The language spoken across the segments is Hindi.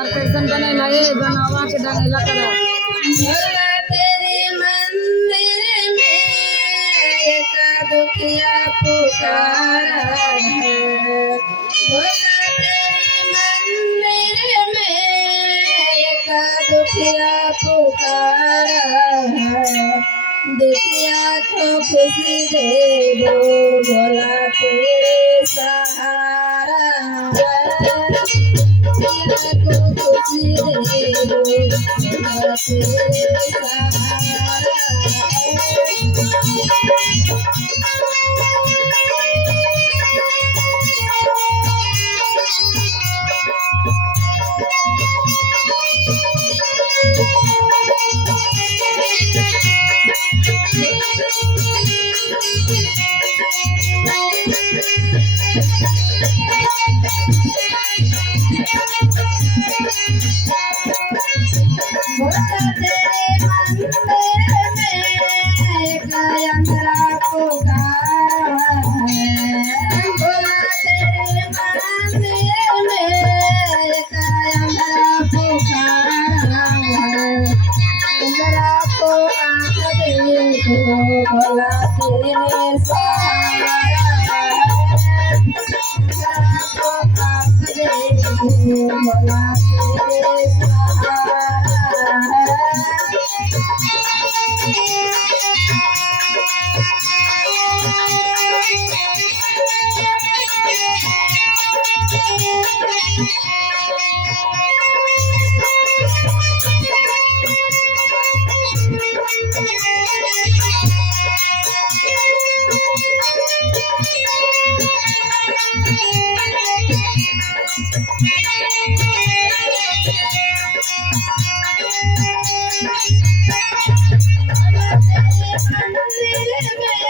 हमार कैसन बनेला ए बनावा के डालेला करा। भोला तेरे मंदिर में एक दुखिया पुकारा है। भोला तेरे मंदिर में एक दुखिया पुकारा है। दुखिया को खुशी दे दो भोला तेरे सहारा है। दुखिया को खुशी दे दो भोला तेरे सहारा भोला तेरे मंदिर में एक अंतरा पुकारा है। भोला तेरे मंदिर में एक अंतरा पुकारा है। अंतरा को आँख देखो भोला तेरे सहारा है। अंतरा को आँख देखो भोला तेरे सहारा है। मंदिर में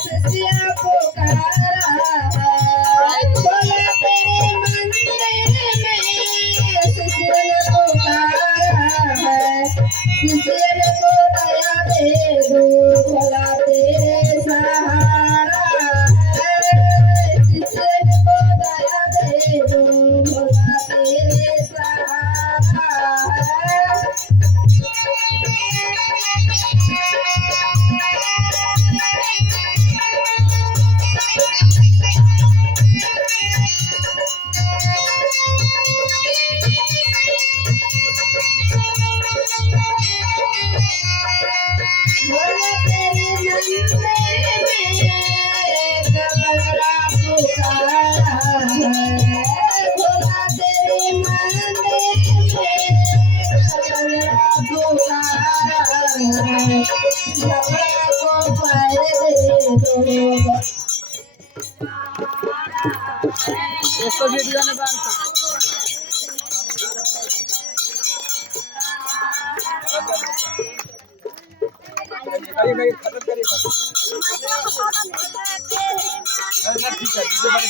खुशिया पुकारा है। भोला तेरे मंदिर में खुशिया पुकारा है। खुशिया को दया दे दो भोला तेरे सहारा है। खुशिया को दया दे दो भोला तेरे सहारा है। भोला तेरे मंदिर में एक बंगला पुकारा है। भोला तेरे मंदिर में एक बंगला पुकारा है। बंगला को पैर दे दो इसको वीडियो में बांध करिए खत्म करिए ठीक है वीडियो बने